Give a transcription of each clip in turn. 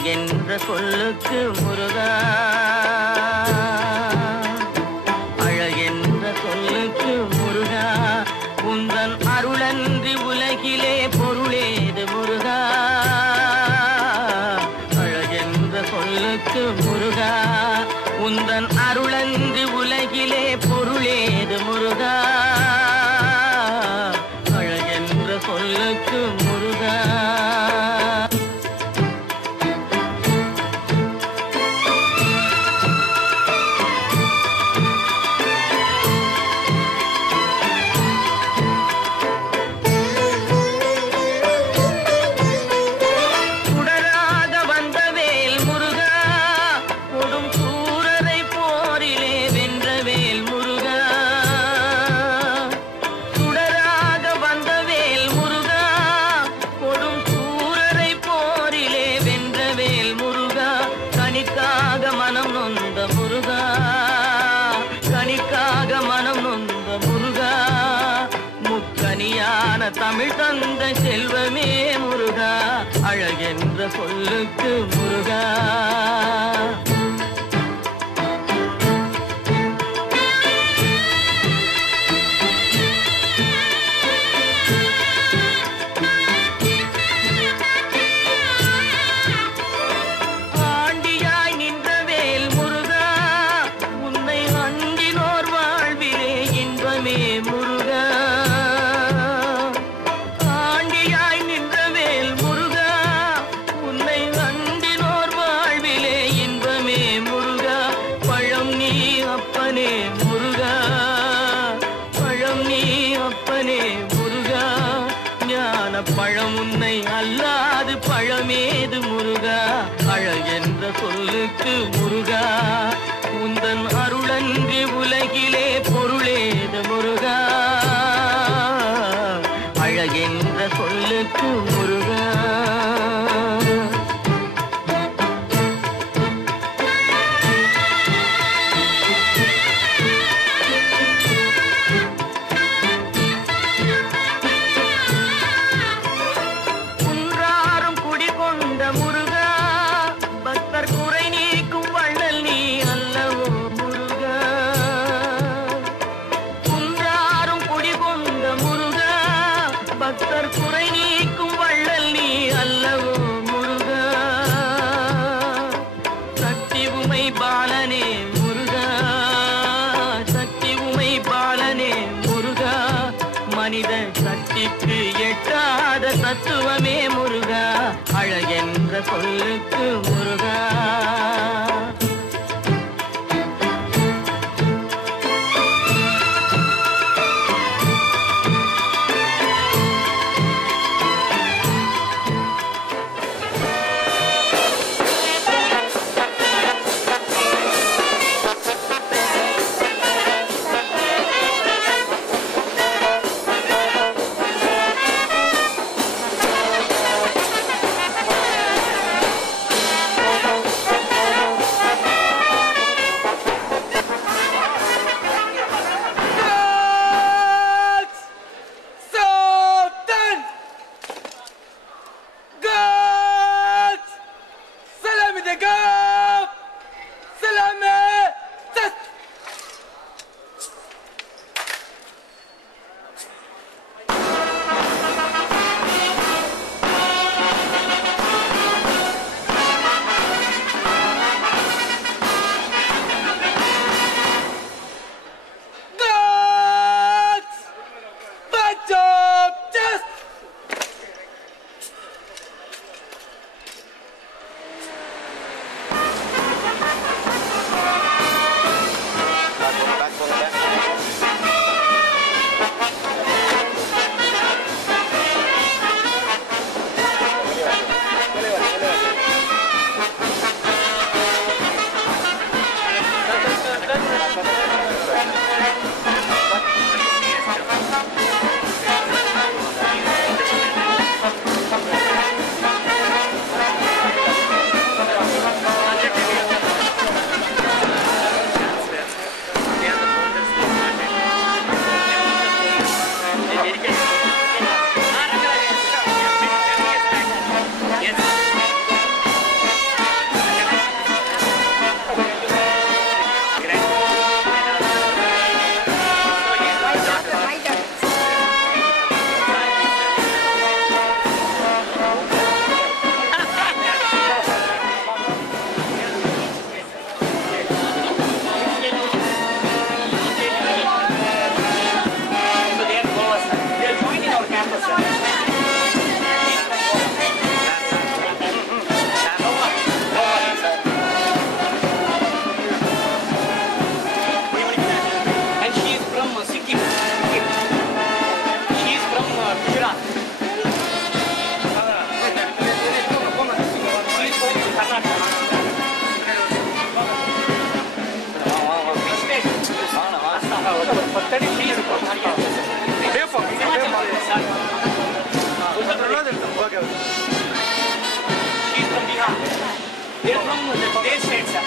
அழகென்ற சொல்லுக்கு முருகா, அழகென்ற சொல்லுக்கு முருகா, உந்தன் அருளன்றி உலகிலே பொருளேது முருகா. அழகென்ற சொல்லுக்கு முருகா, உந்தன் அருளன்றி உலகிலே பொருளேது முருகா. அழகென்ற சொல்லுக்கு முருகா. தமிழ் தந்த செல்வமே முருகா, அழகென்ற சொல்லுக்கு முருகா. ஆண்டியாய் நின்ற வேல் முருகா, உன்னை அண்டினோர் வாழ்விலே இன்பமே முருகா. பழம் உன்னை அல்லாது பழமேது முருகா, அழகென்ற சொல்லுக்கு முருகா, உந்தன் அருளன்றி உலகிலே பொருளேது முருகா. அழகென்ற சொல்லுக்கு முருகா. மனித சக்திக்கு எட்டாத தத்துவமே முருகா, அழகென்ற சொல்லுக்கு முருகா. They are from their state, sir.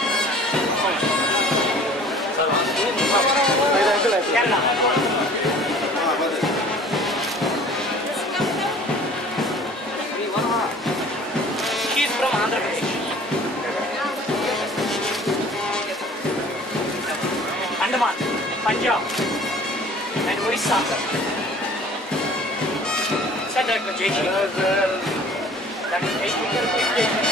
Kerala. She is from Andhra Pradesh. Andaman, Punjab, and Orissa. Sir, Dr. J.G. That is 8 University.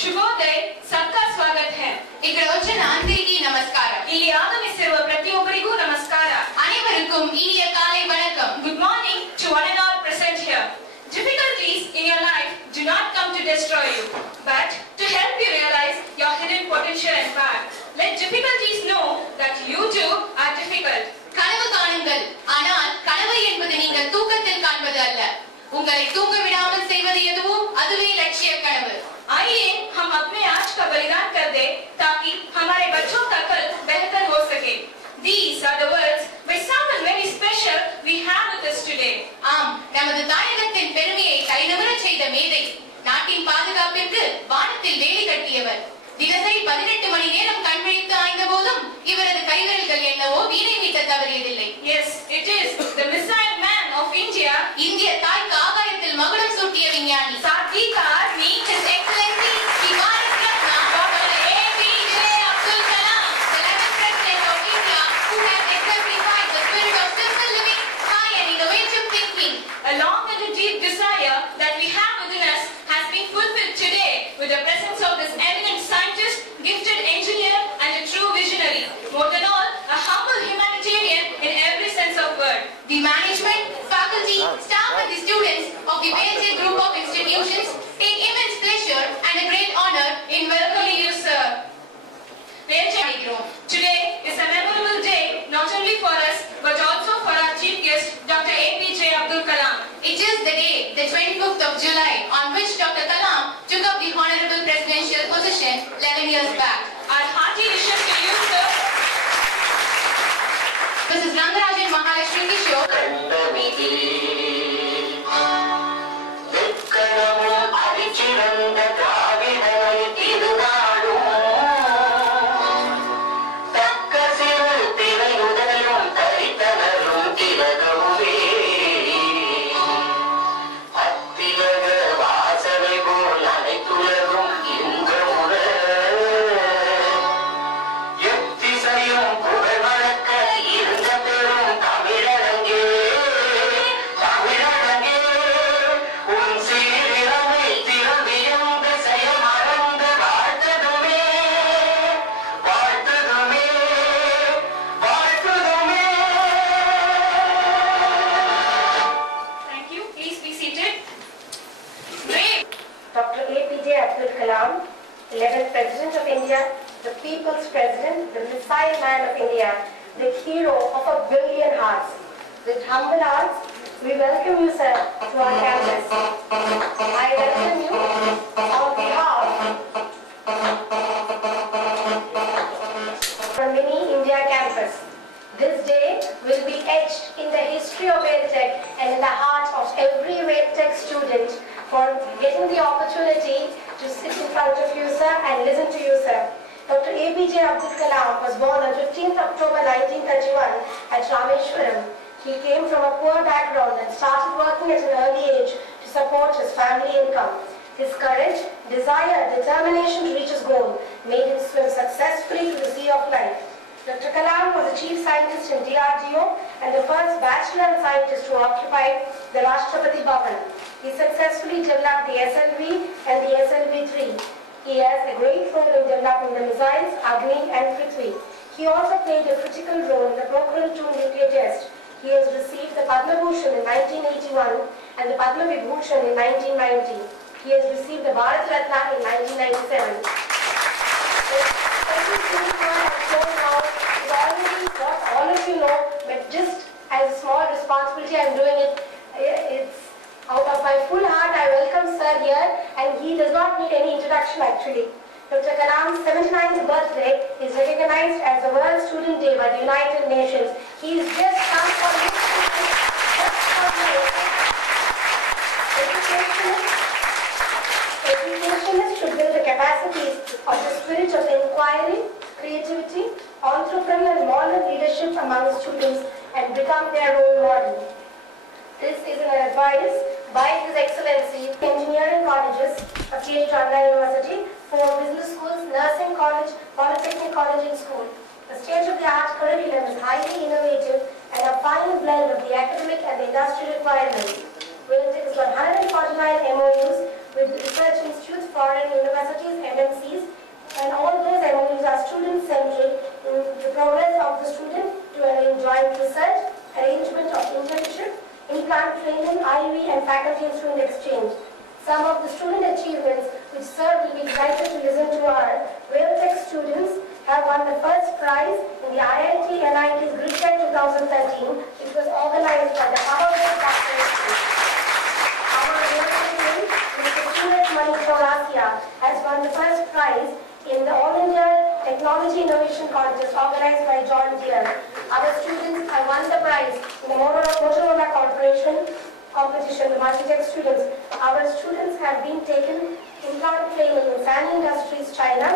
ಶುಭೋದಯ, सबका स्वागत है. ఇక్కడ వచ్చిన అందరికీ నమస్కారం. ಇಲ್ಲಿ ಆಗಮಿಸಿರುವ ಪ್ರತಿಯೊಬ್ಬರಿಗೂ ನಮಸ್ಕಾರ. ಅನೇವರಿக்கும் இனிய காலை வணக்கம். Good morning to one and all present here. Difficulties in your life do not come to destroy you, but to help you realize your hidden potential and power. Let difficulties know that you too are difficult. கனவு காணுங்கள், ஆனால் கனவு என்பது நீங்கள் தூக்கத்தில் காண்பது அல்ல. உங்களை தூங்க விடாமல் செய்வது எதுவோ அதுவே லட்சிய கனவு. आइए हम अपने आज का बलिदान कर दे ताकि हमारे बच्चों का कल बेहतर हो सके. These are the words by someone very special we have with us today. ஆம், நமது தாயகத்தின் பெருமையை கைநகரச் செய்த மேதை, நாட்டின் பாதுகாப்பிற்கு வானத்தில் வேலி கட்டியவர். தினசரி 18 மணி நேரம் கண் விழித்து ஆய்ந்த போதும் இவரது கைவிரல்கள் என்னவோ வீணை மீட்ட தவறியதில்லை. Yes, it is the missile man of India. இந்திய தாய்க்கு ஆகாயத்தில் மகுடம் சூட்டிய விஞ்ஞானி. साथी का आदमी His Excellency the Bharat Ratna Dr.Apj.Abdul Kalam, the 11th President of India, who has exemplified the spirit of simple living, high and innovative thinking. A long and a deep desire that we have within us has been fulfilled today with the presence of this eminent scientist, gifted engineer and a true visionary. More than all, a humble humanitarian in every sense of word. The management, faculty, staff and the students of the ABJ group of institutions take immense pleasure and a great honor in welcoming you, sir. Today is a memorable day not only for us but also for our chief guest, Dr.Apj.Abdul Kalam. It is the day, the 25th of July, on which Dr. Kalam took up the honorable presidential position 11 years back. Our hearty wishes to you, sir. Mrs. Rangarajan Mahalakshmi Kishore. Dr.Apj.Abdul Kalam, 11th President of India, the People's President, the Missile Man of India, the hero of a billion hearts. With humble hearts, we welcome you, sir, to our campus. I welcome you on behalf of the mini India campus. This day will be etched in the history of EdTech and in the heart of every EdTech student for getting the opportunity to sit in front of you, sir, and listen to you, sir. Dr.Apj.Abdul Kalam was born on 15th October 1931 at Rameshwaram. He came from a poor background and started working at an early age to support his family income. His courage, desire, determination to reach his goal made him swim successfully to the sea of life. Dr. Kalam was the chief scientist in DR.ABDUL and the first bachelor scientist who occupied the Rashtrapati Bhavan. He successfully developed the SLV and the SLV-3. He has a great role in developing the missiles, Agni and Prithvi. He also played a critical role in the Pokhran-2 nuclear test. He has received the Padma Bhushan in 1981 and the Padma Vibhushan in 1990. He has received the Bharat Ratna in 1997. Everything I have shown now is already what all of you know, but just as a small responsibility I am doing it. It's out of my full heart I welcome sir here, and he does not need any introduction actually. Dr. Kalam's 79th birthday is recognized as the World Student Day by the United Nations. He is just come for this Educationists should build the capacities of the spirit of inquiry, creativity, entrepreneurial and moral leadership among students and become their role model. This is an advice by His Excellency, engineering colleges, affiliated to Andhra University, 4 business schools, nursing college, polytechnic college and school. The state-of-the-art curriculum is highly innovative and a fine blend of the academic and the industry requirements. It has got 149 MOUs with research institutes, foreign foreign universities, MNCs, and all those MOUs are student-centric in the progress of the student to joint research, arrangement of internship, implant training, IV, and faculty and student exchange. Some of the student achievements which sir will be delighted to listen to are WaveTech students have won the first prize in the IIT NIT's GridTech 2013, which was organized by the Harvard Corporation. Our representative, Mr. Suraj Manikorasia, has won the first prize in the All India Technology Innovation Contest organized by John Deere. Our students have won the prize in the Motorola Corporation competition, the Multitech students. Our students have been taken implant training in Fan Industries, China,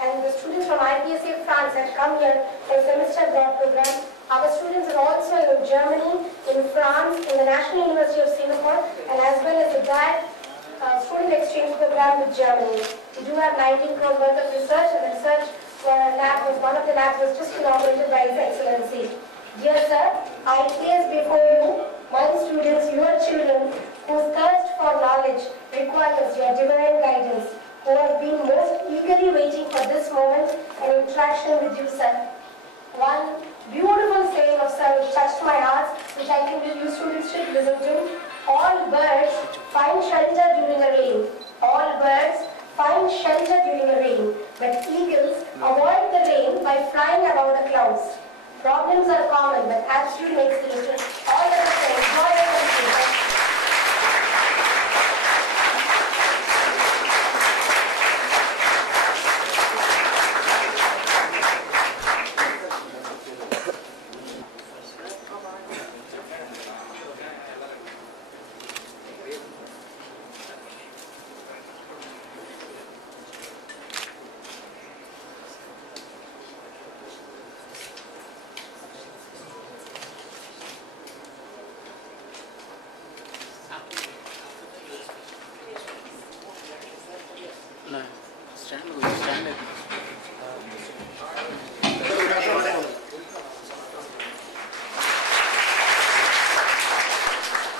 and the students from IPSA France had come here for a semester abroad program. Our students are also in Germany, in France, in the National University of Singapore, and as well as the GAD student exchange program with Germany. We do have 19 crore worth of research, and the research lab was one of the labs was just inaugurated by His Excellency. Dear sir, I place before you my students, your children, whose thirst for knowledge requires your divine guidance, who have been most eagerly waiting for this moment and interaction with you, sir. One beautiful saying of sir which touched my heart, which I think you students should listen to. All birds find shelter during the rain. All birds find shelter during the rain, but eagles avoid the rain by flying above the clouds. Problems are common, but attitude makes the difference. All the same, enjoy the country.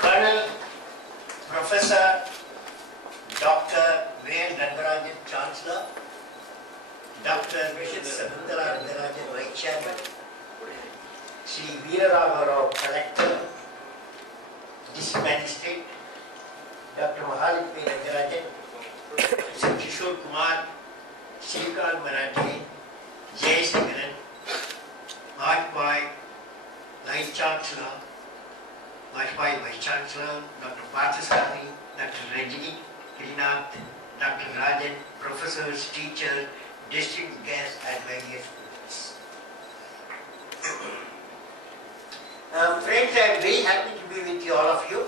Colonel Professor Dr.Apj.Abdul Chancellor, Dr. Mrs. Sabundara Nandarajan, Vice Chairman, Sri Veerarama Rao, Collector, District Magistrate, Dr. Mahalakshmi Nandarajan, Sri Kishore Kumar, Srikant Marathi, Jay Singharan, Vajpayee, Vice Chancellor, Vajpayee Vice Chancellor, Dr. Parthasamy, Dr. Rajini, Kirinath, Dr. Rajan, professors, teachers, district guests, and various students. Friends, I am very happy to be with you, all of you.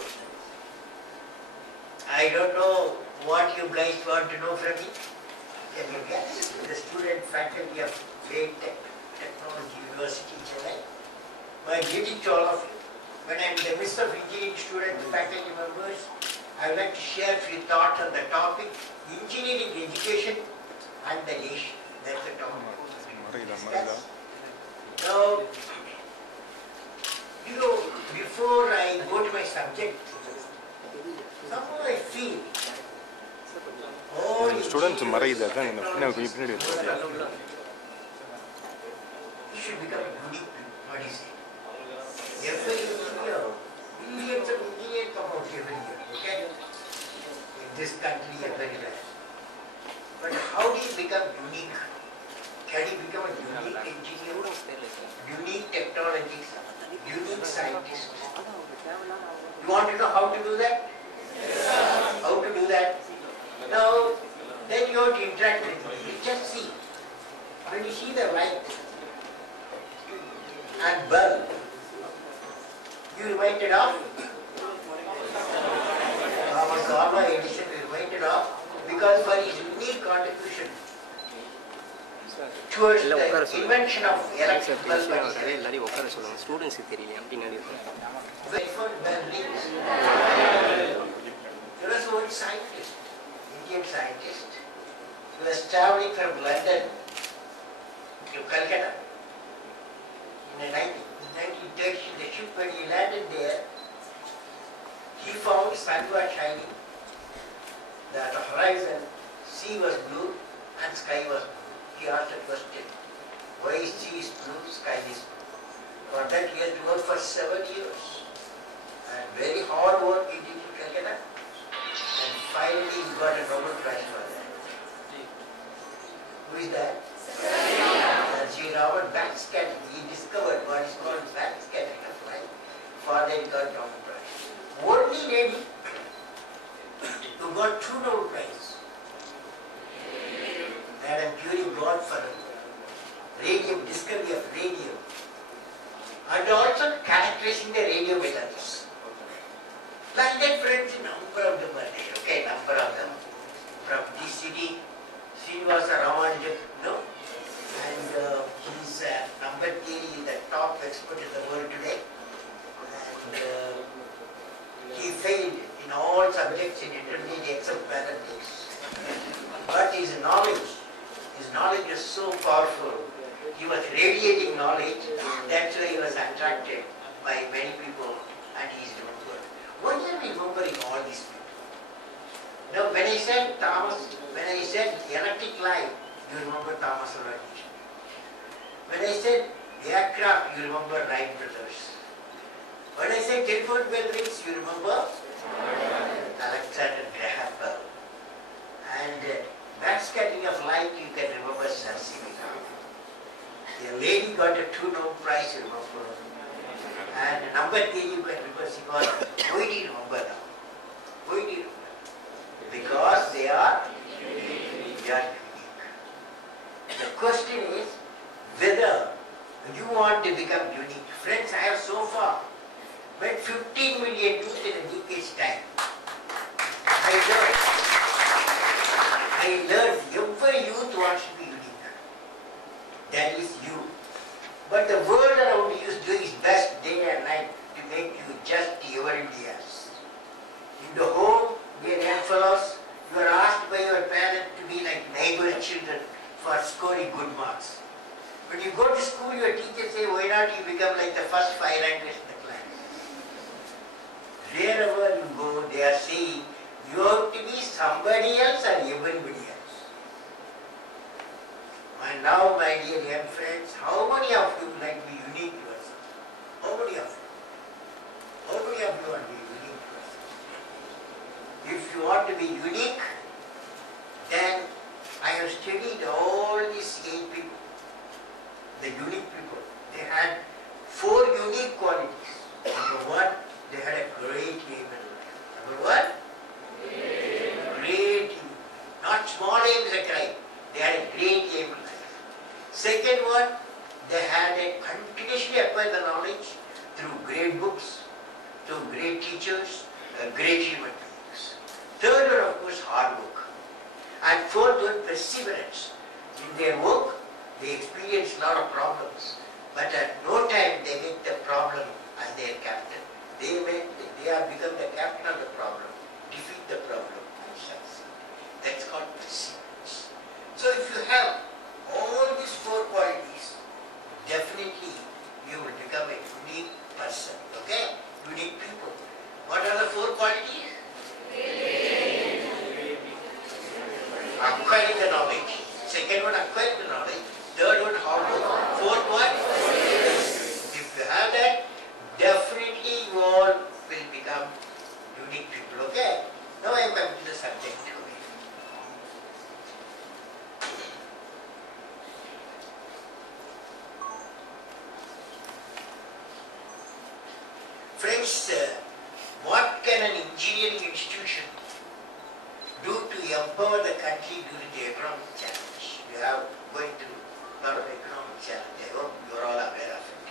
I don't know what you guys want to know from me. Can you guess? The student faculty of WaveTech Technology University, Chennai. My greeting to all of you. When I am in the midst of engineering students, faculty members, I would like to share a few thoughts on the topic engineering education and the nation. That's the topic. Now, you know, before I go to my subject, somehow I feel all students should become unique. What is it? Every year, millions of engineers come out every year. Okay? In this country, every year. But how do you become unique? Can you become a unique engineer, unique technologist, unique scientist? You want to know how to do that? Yes. How to do that? Now, then you have to interact with it. Just see. When you see the light and bulb, you reminded of Thomas Alva Edison, reminded of, because for his unique contribution towards the invention of electric bulb. Students There was one scientist, Indian scientist, who was traveling from London to Calcutta in the 1930s. The ship, when he landed there, he found sun was shining, the horizon, sea sea was blue and sky was blue. He asked a question. Why sea is blue, sky is blue? For that he has to work for 7 years. And very hard work he did in Calcutta. And finally he got a Nobel Prize for that. Who is that? Sir Robert backscattering. He discovered what is called backscattering of light. For that he got Nobel Prize. Only lady who got 2 Nobel Prizes. Madam Curie got for radium, discovery of radium. And also characterizing the radio metals. Like that, friends, number of them are there, okay, number of them. From this city, Srinivasa Ramanujan, no? And his number theory is the top expert in the world today. And he failed in all subjects in intermediate except mathematics. But his knowledge is so powerful. He was radiating knowledge, that's why he was attracted by many people and he is remembered. Why am I remembering all these people? Now when I said electric light, you remember Thomas Alva Edison. When I said aircraft, you remember Wright brothers. When I said telephone bell rings, you remember Alexander Graham Bell. And backscattering of light, you can remember Sir C.V. The lady got a 2 Nobel Prize, you remember. And number theory, you can remember. Why do you remember now? Why do you remember? Because they are unique. The question is whether you want to become unique. Friends, I have so far met 15 million youth in a decade's time. I learned every youth wants to be unique. That is you. But the world around you is doing its best day and night to make you just everybody else. In the home, dear young fellows, you are asked by your parent to be like neighbor children for scoring good marks. When you go to school, your teachers say, why not you become like the first 5 rankers in the class? Wherever you go, they are saying, you have to be somebody else or everybody else. And now, my dear young friends, how many of you would like to be unique to yourself? How many of you? How many of you want to be unique to yourself? If you want to be unique, then I have studied all these 8 people, the unique people. They had 4 unique qualities. Number 1, they had a great aim in life. Number 1, great aim. Not small aim is a crime. They had a great aim in life. Second one, they had a continuously acquired the knowledge through great books, through great teachers, great human beings. Third one, of course, hard work. And fourth one, perseverance. In their work, they experience a lot of problems, but at no time they make the problem as their captain. They have become the captain of the problem, defeat the problem and succeed. That's called perseverance. So if you have all these 4 qualities, definitely you will become a unique person, okay? Unique people. What are the 4 qualities? Acquiring the knowledge. Second one, acquiring the knowledge. Third one, hard work. Fourth one, if you have that, definitely you all will become unique people, okay? Now I am coming to the subject. Friends, what can an engineering institution do to empower the country during the economic challenge? We are going through a lot of economic challenge. I hope you are all aware of it.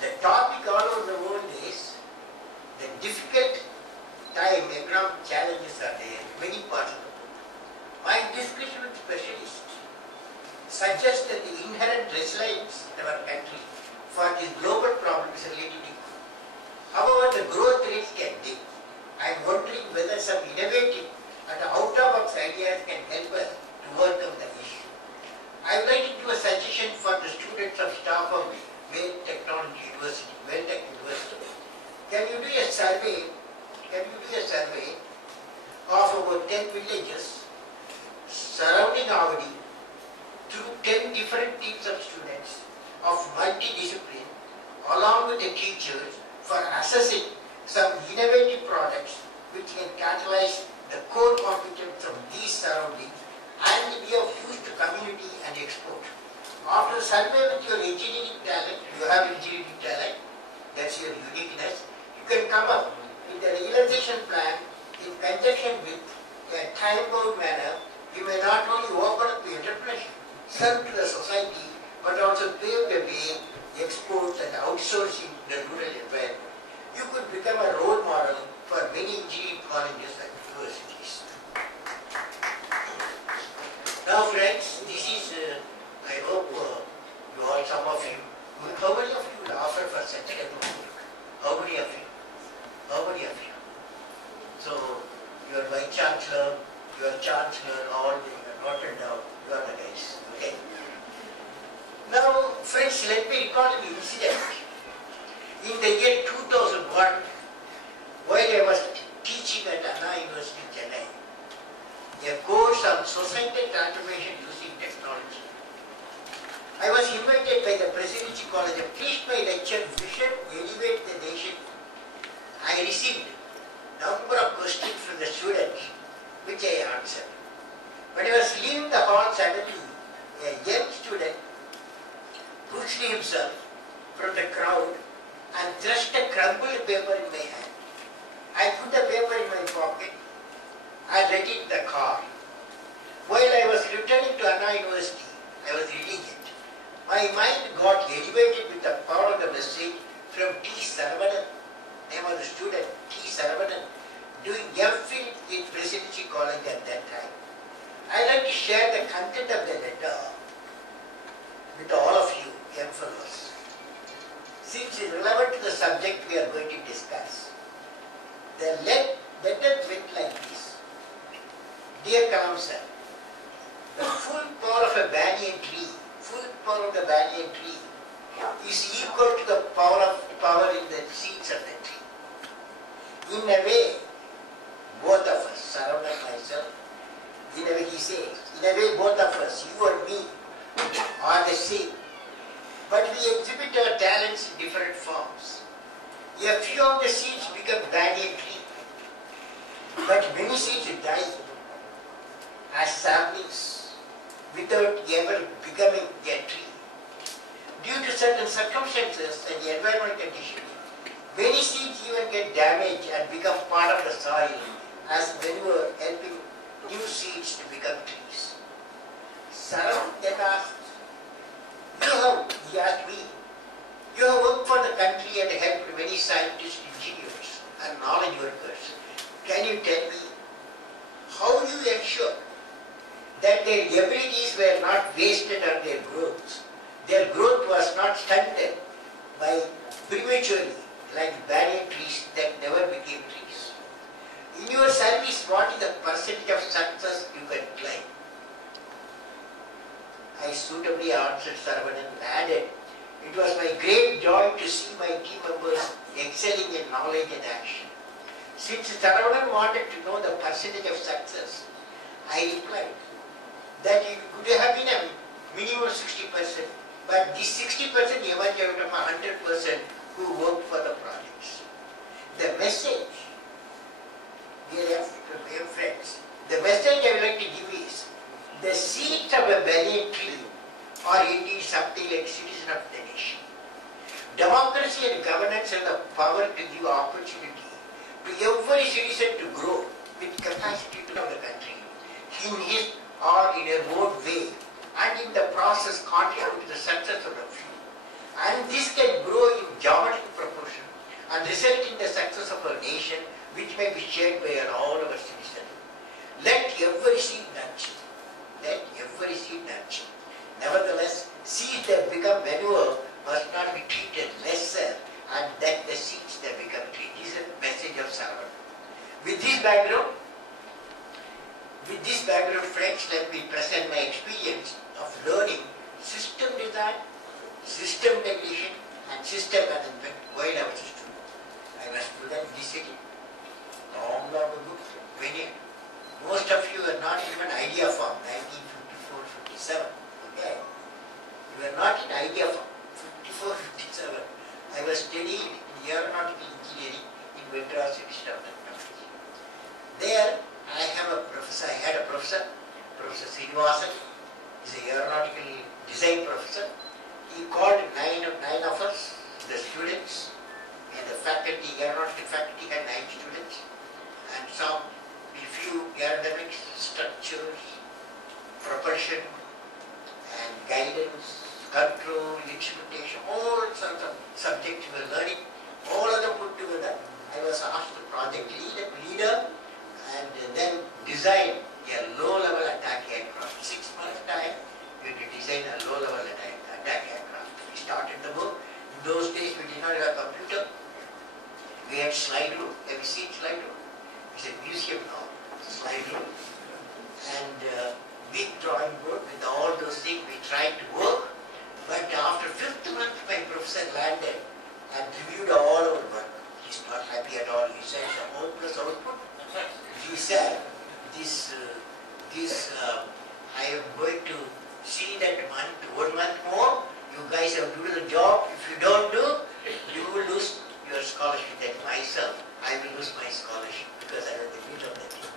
The topic all over the world is the difficult time economic challenges are there in many parts of the world. My discussion with specialists suggests that the inherent resilience in our country for this global problem is relatively good. However, the growth rates can dip. I am wondering whether some innovative and out-of-box ideas can help us to overcome the issue. I would like to do a suggestion for the students of staff of Wales Technology University, Wales Tech University. Can you do a survey of about 10 villages surrounding Avadi through 10 different teams of students of multidiscipline along with the teachers for assessing some innovative products which can catalyze the core competence of these surroundings and be of use to community and export. After survey with your engineering talent, you have engineering talent, that's your uniqueness, you can come up with a realization plan in conjunction with a time-bound manner. You may not only open up the entrepreneurship, serve to the society, but also pave the way, exports and outsourcing the rural environment. You could become a role model for many engineering colleges and universities. Now friends, this is, I hope you all, some of you, how many of you would offer for such a work? How many of you? How many of you? So, your vice chancellor, your chancellor, all they are noted down, you are the guys, okay? Now, friends, let me recall an incident. In the year 2001, while I was teaching at Anna University, Chennai, a course on societal transformation using technology, I was invited by the Presidency College to teach my lecture, Vision, Elevate the Nation. I received a number of questions from the students, which I answered. When I was leaving the hall, suddenly a young student pushed himself from the crowd and thrust a crumpled paper in my hand. I put the paper in my pocket and let it in the car. While I was returning to Anna University, I was reading it. My mind got elevated with the power of the message from T. Saravanan, name of the student, T. Saravanan, doing MPhil in Presidency College at that time. I like to share the content of the letter with all of you, young fellows. Since it's relevant to the subject we are going to discuss, the letter went like this. Dear Kalam sir, the full power of a banyan tree, is equal to the power in the seeds of the tree. In a way, both of us, Saravanan and myself, in a way he says, in a way both of us, you and me, are the same. But we exhibit our talents in different forms. A few of the seeds become banyan tree, but many seeds die as saplings without ever becoming a tree. Due to certain circumstances and the environmental conditions, many seeds even get damaged and become part of the soil as manure, helping new seeds to become trees. Saram then asked, he asked me, you have worked for the country and helped many scientists, engineers and knowledge workers. Can you tell me how you ensure that their abilities were not wasted on their growth? Their growth was not stunted by prematurely like banyan trees that never became trees. In your service, what is the percentage of success you can claim? I suitably answered Saravanan and added, it was my great joy to see my team members excelling in knowledge and action. Since Saravanan wanted to know the percentage of success, I replied that it could have been a minimum 60%, but this 60% emerged out of 100% who worked for the projects. The message, dear friends, the message I would like to give is, the seeds of a banyan tree are indeed something like citizen of the nation. Democracy and governance have the power to give opportunity to every citizen to grow with capacity to love the country in his or in a own way, and in the process contribute to the success of the few. And this can grow in geometric proportion and result in the success of our nation, which may be shared by all our citizens. Let every seed nurture. Let every seed nurture. Nevertheless, seeds that become manure must not be treated lesser, and that the seeds that become trees. This is a message of Saravanan. With this background, friends, let me present my experience of learning system design, system negation, and system management while I was a student. I was a student in this city, long ago, when most of you had not even an idea for 19 structures, propulsion and guidance, control, instrumentation, all sorts of subjects we were learning, all of them put together. I was asked the project leader and then design a low-level attack aircraft. 6 months time, we had to design a low-level attack aircraft. We started the work. In those days, we did not have a computer. We had slide rule. Have you seen slide rule? It's a museum now, slide rule. And big drawing board with all those things. We tried to work. But after 5th month, my professor landed and reviewed all our work. He's not happy at all. He said, the hopeless output. He said, I am going to see that 1 month more. You guys have to do the job. If you don't do, you will lose your scholarship. That myself, I will lose my scholarship because I have the meat of that thing.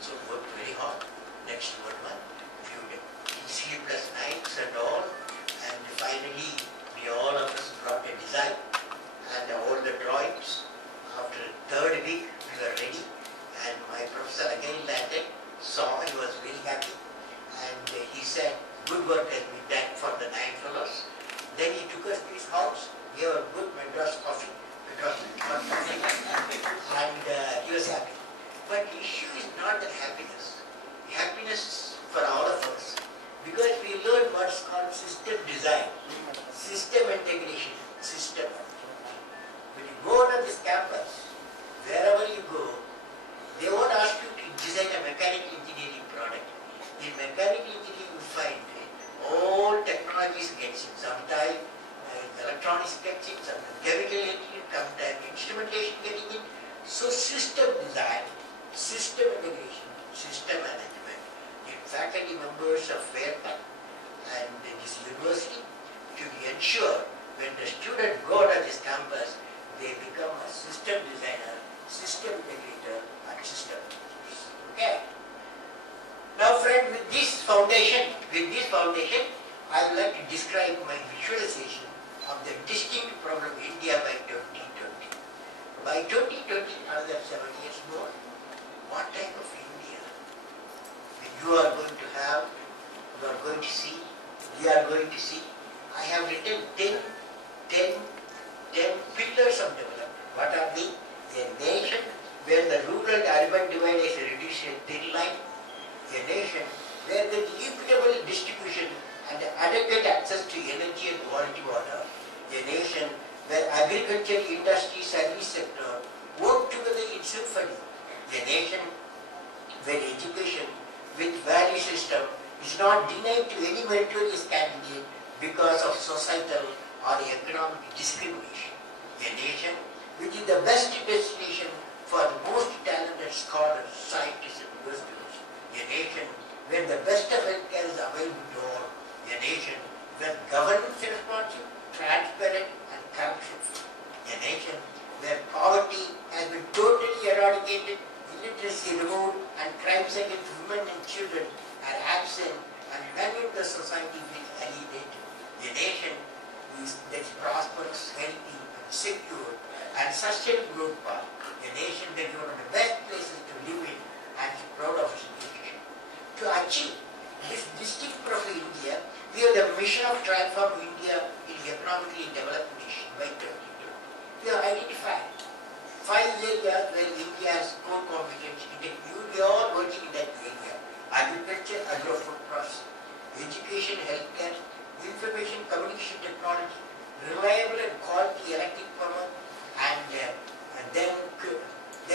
So worked very hard. Next 1 month, few sleepless nights and all. And finally, we all of us brought a design and all the drawings. After the 3rd week, we were ready. And my professor again landed, saw, he was very happy. And he said, good work has been done for the 9 fellows. Then he took us to his house, gave a good Madras coffee, and he was happy. But the issue is not that happiness. Happiness is for all of us. Because we learn what's called system design, system integration, system. When you go to this campus, wherever you go, they won't ask you to design a mechanical engineering product. In mechanical engineering, you find all technologies gets in. Sometimes electronics gets in, sometimes chemical engineering, sometimes instrumentation getting in. So system design, system integration, system management. In faculty members of Fairfax and this university should ensure when the students go to this campus, they become a system designer, system integrator, and system engineers. Okay? Now friend, with this foundation, I would like to describe my visualization of the distinct problem of India by 2020. By 2020, another 7 years more, what type of India you are going to have, you are going to see, we are going to see. I have written 10 pillars of development. What are they? A nation where the rural-urban divide is reduced to a thin line. A nation where there is equitable distribution and adequate access to energy and quality water. A nation where agriculture, industry, service sector work together in symphony. A nation where education with value system is not denied to any meritorious candidate because of societal or economic discrimination. A nation which is the best destination for the most talented scholars, scientists and universities. A nation where the best of healthcare is available to all. A nation where governance is responsive, transparent and corruption-free. A nation where poverty has been totally eradicated, illiteracy removed, and crimes against women and children are absent, and none in the society will alleviate. A nation that is prosperous, healthy, and secure, and sustainable growth path. A nation that is one of the best places to live in and is proud of its education. To achieve this distinct profile of India, we have the mission of transforming India into an economically developed nation by 2020. We have identified 5 areas where India has core competence. We are all working in that area. Agriculture, agro-food processing, education, healthcare, information, communication technology, reliable and quality electric power, and then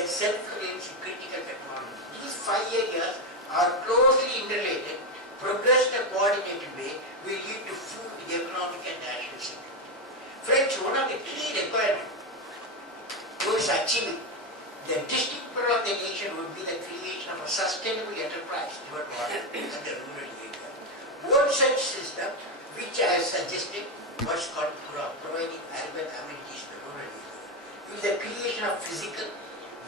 self-reliance critical technology. These 5 areas are closely interrelated, progressed in a coordinated way, will lead to food, economic and national security. Friends, one of the key requirements towards achieving the distinct problem of the nation would be the creation of a sustainable enterprise toward water and the rural area. One such system, which I have suggested, was called providing urban amenities in the rural area, is the creation of physical,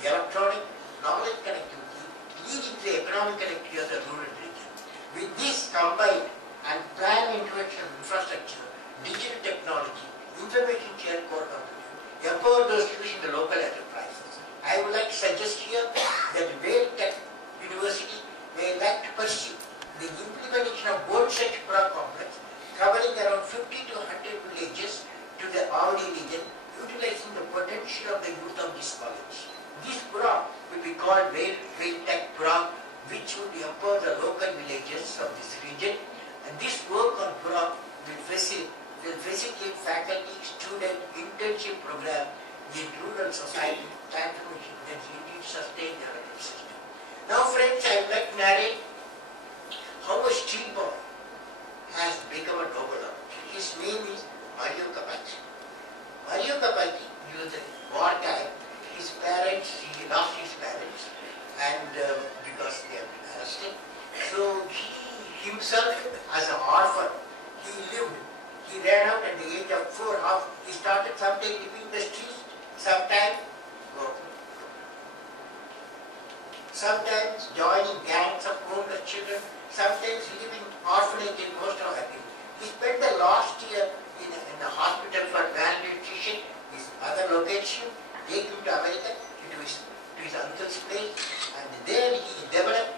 electronic, knowledge connectivity, leading to economic connectivity of the rural region. With this combined and planned introduction of infrastructure, digital technology, information share core computing, empower those in the local enterprises. I would like to suggest here that Wales Tech University may like to pursue which would empower the local villages of this region. And this work on crop will facilitate faculty, student internship program in rural society transformation that indeed sustain the rural system. Now friends, I would like to narrate how a steel boy has become a noble art. His name is Dr.Apj.Abdul. Dr.Apj.Abdul used wartime. His parents, he lost his parents, and because they have been arrested. So he himself, as an orphan, he lived. He ran out at the age of 4. He started sometimes living in the streets, sometimes joining gangs of homeless children, sometimes living orphanage in most of the He spent the last year in a hospital for malnutrition. His mother location, take him to America, to his uncle's place, and there he developed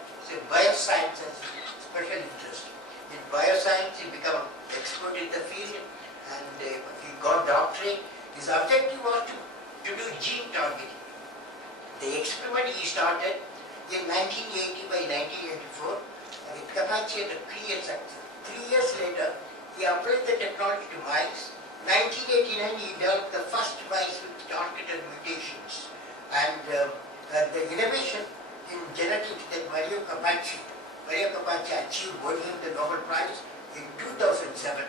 biosciences, special interest. In bioscience, he became an expert in the field, and he got doctorate. His objective was to do gene targeting. The experiment he started in 1980 by 1984, with capacity of 3 years success. 3 years later, he applied the technology to mice. 1989, he developed the first mice with targeted mutations. And the innovation in genetics that Dr.Apj.Abdul achieved, won him the Nobel Prize in 2007.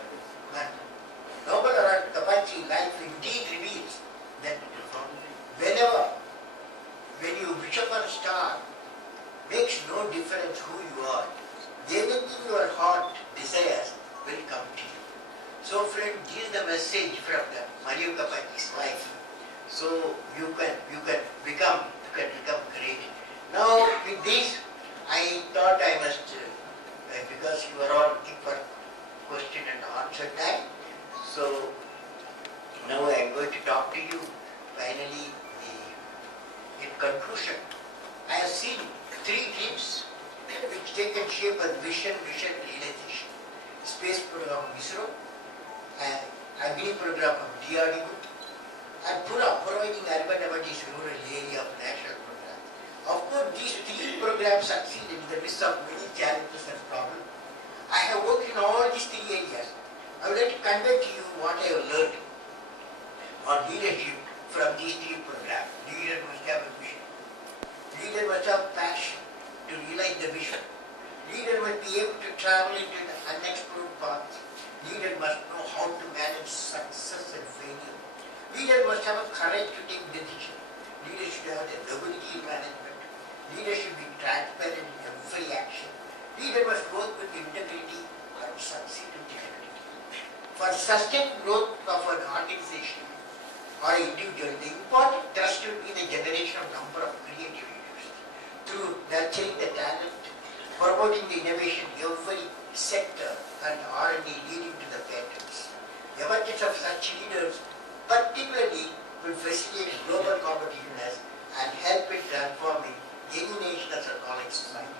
Nobel laureate Dr.Apj.Abdul life indeed reveals that when you wish for a star, makes no difference who you are. Anything your heart desires will come to you. So friend, this is the message from the Dr.Apj.Abdul's life. So you can become great. Now with this, I thought I must, because you are all looking for question and answer time. So now I am going to talk to you. Finally, in conclusion, I have seen 3 dreams which taken shape as vision realization. Space program of ISRO, and Agni program of DR.ABDUL, and Pura, providing urban amenities rural area of national program. Of course, these 3 programs succeeded in the midst of many challenges and problems. I have worked in all these 3 areas. I would like to convey to you what I have learned on leadership from these 3 programs. Leader must have a vision. Leader must have passion to realize the vision. Leader must be able to travel into the unexplored paths. Leader must know how to manage success and failure. Leader must have a courage to take decisions. Leader should have the ability in management. Leader should be transparent in every action. Leader must work with integrity and succeed with integrity. For sustained growth of an organization or individual, the important thrust should be the generation of number of creative leaders through nurturing the talent, promoting the innovation in every sector, and R&D leading to the patents. The emergence of such leaders particularly will facilitate global competitiveness and help in transforming any nation as a knowledge society.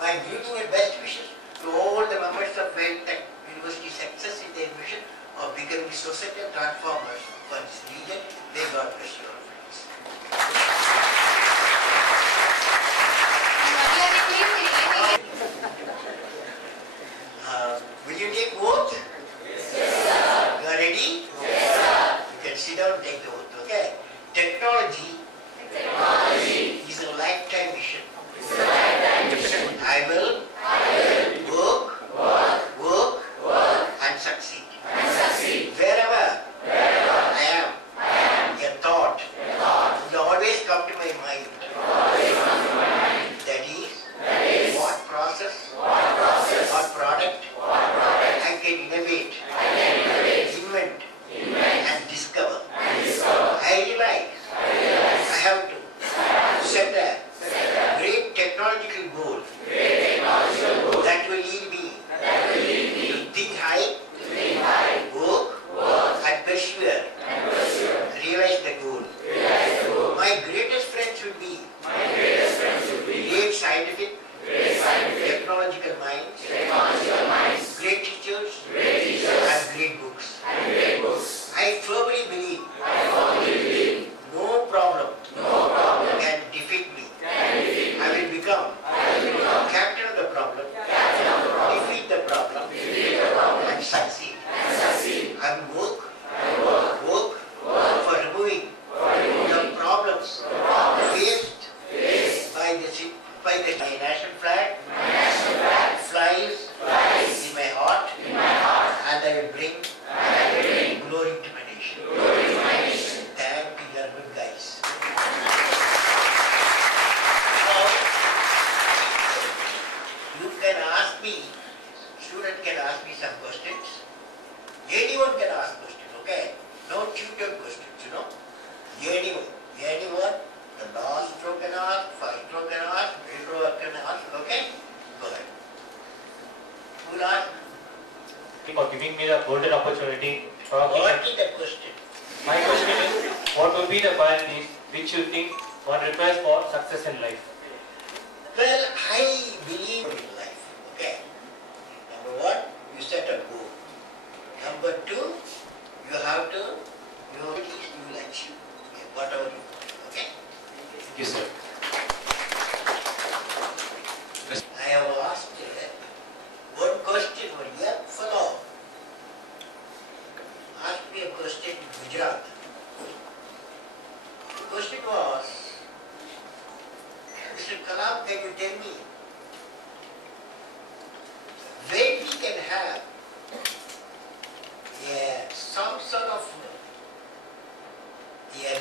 My greeting and best wishes to all the members of Tech University success in their mission of becoming societal transformers for this region. May God bless you all, friends. Will you take oath? Yes, sir. You are ready? Yes, sir. You can sit down and take the oath, okay? Technology is a lifetime mission. I will work and succeed. Wherever I am, a thought will always come to my mind. That is what process or product I can innovate, invent, and discover. I realize I have to set a great technological goal that will lead me to think high, work, and persevere, realize the goal. My greatest friends should be great scientific, technological minds, great teachers, and great books. I firmly believe no problem can defeat me. I will become national flag flies in my heart, and I will bring glory to my nation. Thank you, you are good guys. Now, you can ask me, student can ask me some questions. Anyone can ask questions, okay? No tutor questions, you know. Anyone, the last row can ask, first row can ask, middle row can ask, okay? Go ahead. Who will ask? For giving me the golden opportunity. What is the question? My question is, what will be the qualities which you think one requires for success in life? Well, I believe in life, okay? Number one, you set a goal. Number two, you have to, you will achieve, okay, whatever you want, okay? Thank you, sir. I have asked one question for you, follow. Ask me a question in Gujarat. The question was, Mr. Kalam, can you tell me when we can have some sort of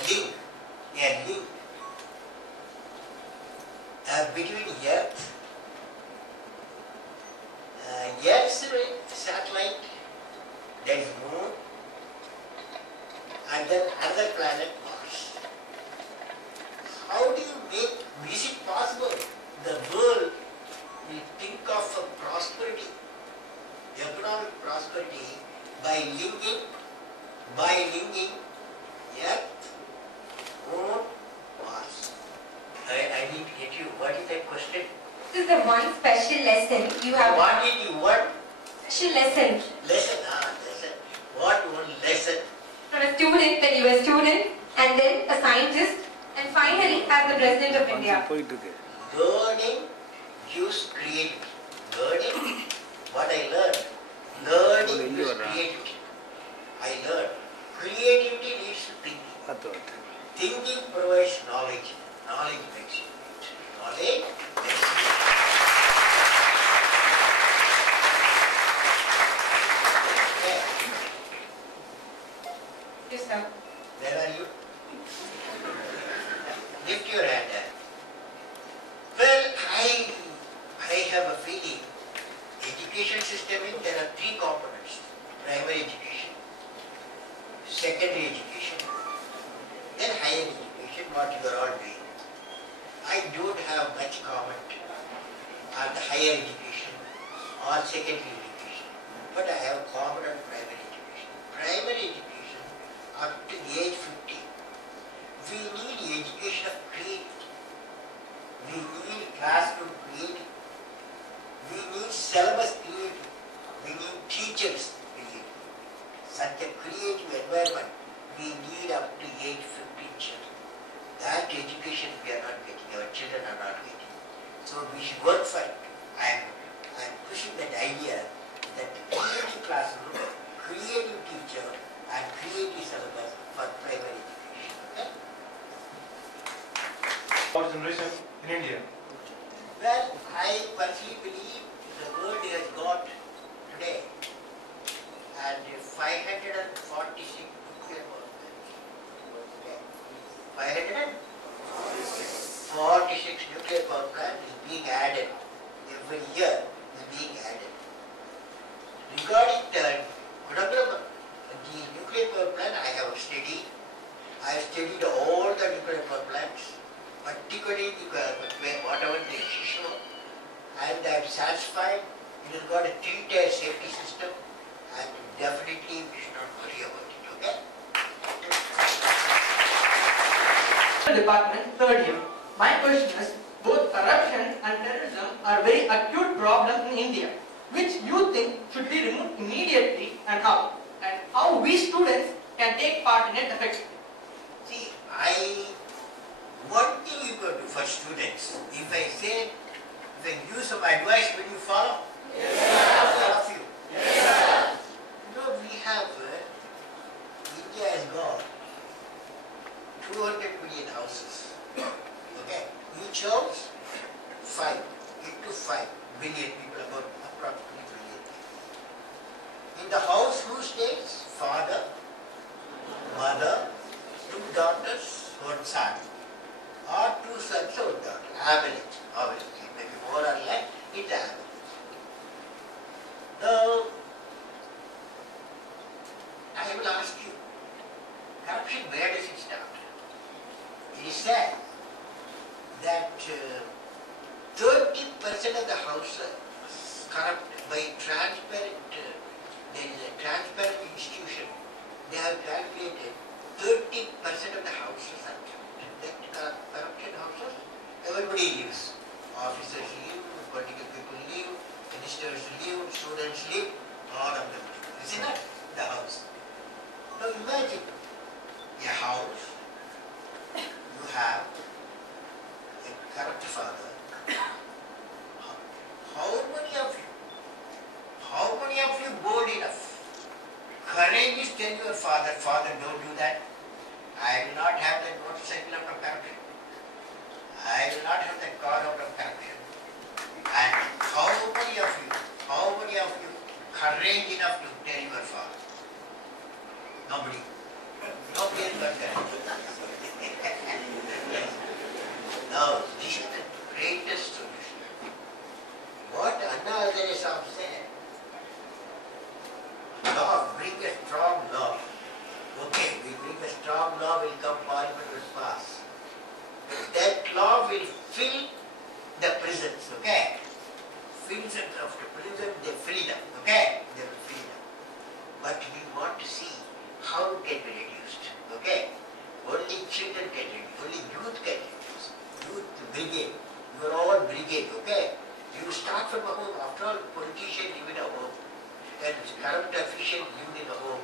link between Earth, Earth's satellite, then Moon, and then another planet, Mars. How do you is it possible the world will think of a prosperity, economic prosperity, by linking Earth, Moon, Mars? I need to get you, what is that question? This is the one special lesson you have. What did you want? Special lesson. Lesson. What one lesson? From a student when you were a student, and then a scientist, and finally as the President of India. Learning gives creativity. Learning, what I learned. Learning gives creativity. I learned. Creativity leads to thinking. Thinking provides knowledge. Knowledge makes you great. Knowledge makes you great. Okay. Yes, sir. Where are you? Lift your hand. Well, I have a feeling education system in there are three components. Primary education, secondary education, then higher education, what you are all doing. I don't have much comment on the higher education or secondary education, but I have comment on primary education. Primary education up to age 50. We need education of creativity. We need classroom creativity. We need syllabus creativity. We need teachers creativity. Such a creative environment we need up to age 15 children. That education we are not getting, our children are not getting. So we should work for it. I am pushing that idea that creative classroom, creative teacher and creative syllabus for primary education. Okay? What generation in India? Well, I personally believe the world has got today and 546 nuclear power plants. Okay. 546 nuclear power plants is being added every year. Is being added. Regarding the nuclear power plant, I have studied. I have studied all the nuclear power plants, particularly whatever they show, and I am satisfied. It has got a three-tier safety system, and definitely we should not worry about it. Okay? Department, third year. My question is, both corruption and terrorism are very acute problems in India, which you think should be removed immediately, and how? And how we students can take part in it effectively. See, one thing you can do for students, if I say, if I give some advice, will you follow? Yes, sir. All of you? Yes, sir. You know, we have, India has got 200 million houses. Okay? Each house, 5. billion people, about approximately billion. In the house, who stays? Father, mother, 2 daughters, 1 son, or 2 sons, 1 daughter. Average, obviously, maybe more or less, it's average. Now, I will ask you, corruption, where does it start? It is said that 30% of the house is corrupt by transparent, there is a transparent institution. They have calculated 30% of the houses are corrupt. That corruption houses, everybody lives. Officers live, political people live, ministers live, students live, all of them live. Isn't that the house? Now imagine a house, you have a corrupt father. How many of you bold enough, courageous tell your father, Father, don't do that. I will not have that motorcycle out of corruption. I will not have that car out of corruption. And how many of you courage enough to tell your father? Nobody. Nobody has got that. Now, this is the greatest solution. What Anna Teresa said, law, bring a strong law. Okay, we bring a strong law, will come, Parliament will pass. That law will fill the prisons, okay? Fills it of the prison, they free them, okay? They will free them. But we want to see how it can be reduced, okay? Only children can reduce, only youth can reduce. Youth brigade, you are all brigade, okay? You start from a home. After all, politicians live in a home, and corrupt officials live in a home,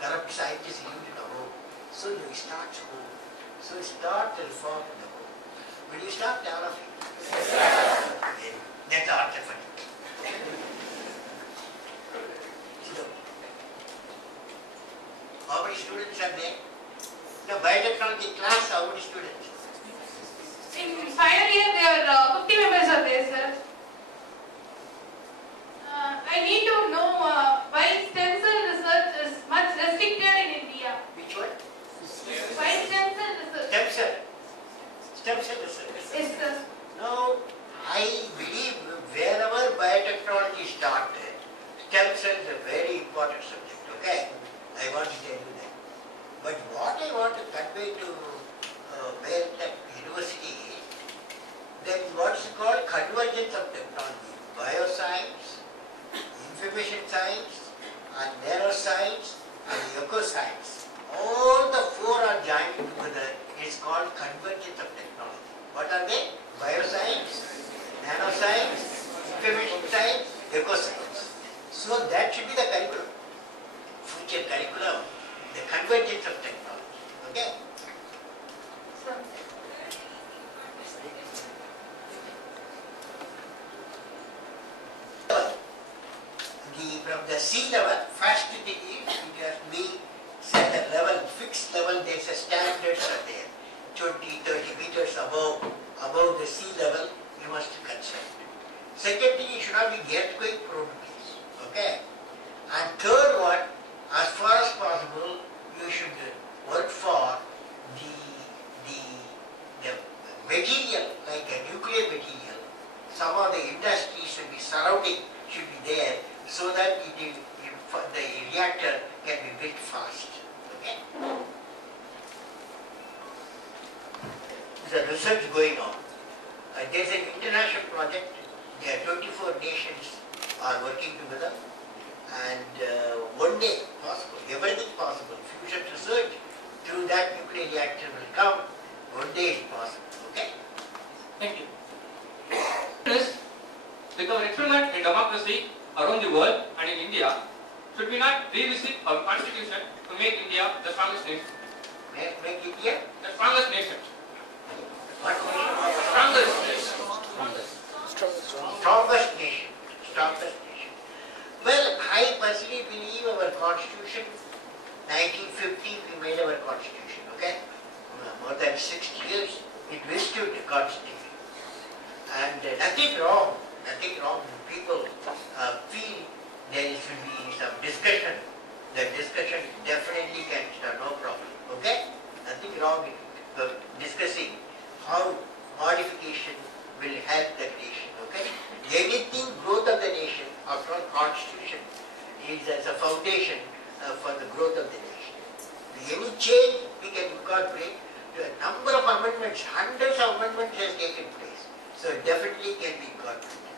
corrupt scientists live in a home. So you start home. So start the reform in the home. Will you start developing? Yes. That's the answer for you. So, how many students are there? Now, biotechnology class, how many students? In final year, there are 50 members are there, sir. I need to know why stem cell research is much restricted in India. Which one? Why stem cell research? Stem cell. Stem cell research. Yes, sir. Now, I believe wherever biotechnology started, stem cell is a very important subject, okay? I want to tell you that. But what I want to convey to Biotech University is that what is called convergence of technology. Bioscience, information science, and neuroscience, and eco-science. All the 4 are joined together. It's called convergence of technology. What are they? Bioscience, nanoscience, information science, eco-science. So that should be the curriculum. Future curriculum, the convergence of technology. Okay? From the sea level, first thing is, it has to be set a level, fixed level, there's a standards are there. 20, 30 meters above the sea level, you must construct. Second thing, it should not be earthquake prone place. Okay? And third one, as far as possible, you should work for the material, like a nuclear material. Some of the industries should be surrounding, should be there, so that the reactor can be built fast. Okay? There's a research going on. There's an international project. There are 24 nations are working together, and one day possible, everything possible. Fusion research through that nuclear reactor will come. One day is possible. Okay? Thank you. With our experiment in democracy around the world and in India, should we not revisit our constitution to make India the strongest nation? Make India The strongest nation. what? Strongest nation. Strongest nation. Strongest nation. Well, I personally believe our constitution, 1950 we made our constitution, okay? More than 60 years, it withstood the constitution. And nothing wrong Constitution is as a foundation for the growth of the nation. Any change we can incorporate, a number of amendments, hundreds of amendments has taken place. So it definitely can be incorporated.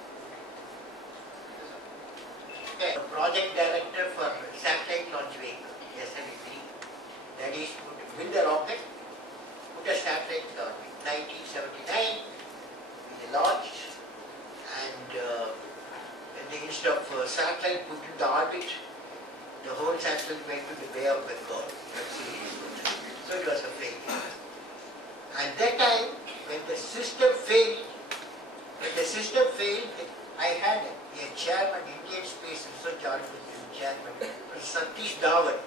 Okay. Project director for satellite launch vehicle, SLV3, that is to build a rocket, put a satellite in orbit. 1979, we launched, and instead of satellite put in the orbit, the whole satellite went to the Bay of Bengal. So it was a failure. And that time, when the system failed, I had a chairman, Indian Space Research Organization chairman, Satish Dhawan.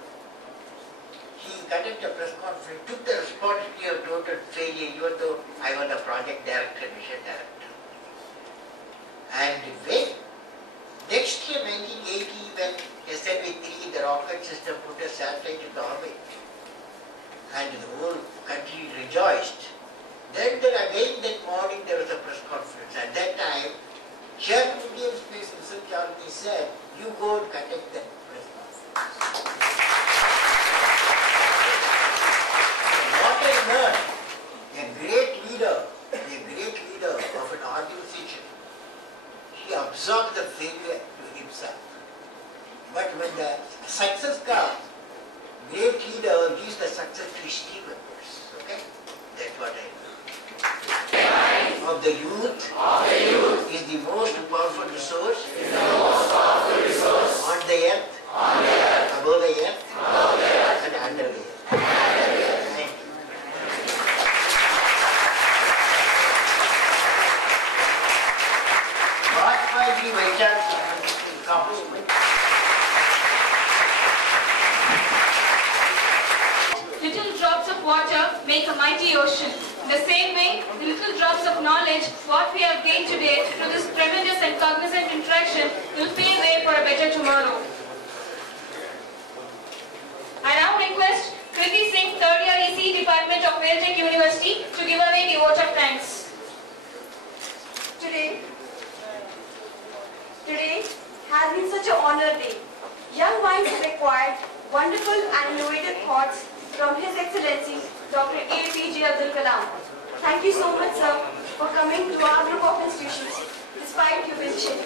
He conducted a press conference, took the responsibility of total failure, even though I was the project director, mission director. And when next year, 1980, when SLV3, the rocket system, put a satellite in orbit, and the whole country rejoiced. Then again that morning there was a press conference. At that time, Chairman of Indian Space Research Organization said, you go and conduct that press conference. What I learned, a great leader of an organization, he absorbed the failure to himself. But when the success comes, great leader gives the success to his team members. Okay? That's what I know. Of the youth is the most powerful resource on the earth, above the earth, and under the earth. Thank you. Mahatma Ji Vaishnav accomplishment. Little drops of water make a mighty ocean. In the same way, the little drops of knowledge, what we have gained today through this tremendous and cognizant interaction, will pave way for a better tomorrow. I now request Kriti Singh, 3rd year EC Department of Tech University, to give away the vote of thanks. Today has been such an honor day. Young minds have acquired wonderful and innovative thoughts from His Excellency Dr.Apj.Abdul Kalam. Thank you so much, sir, for coming to our group of institutions, despite your pension.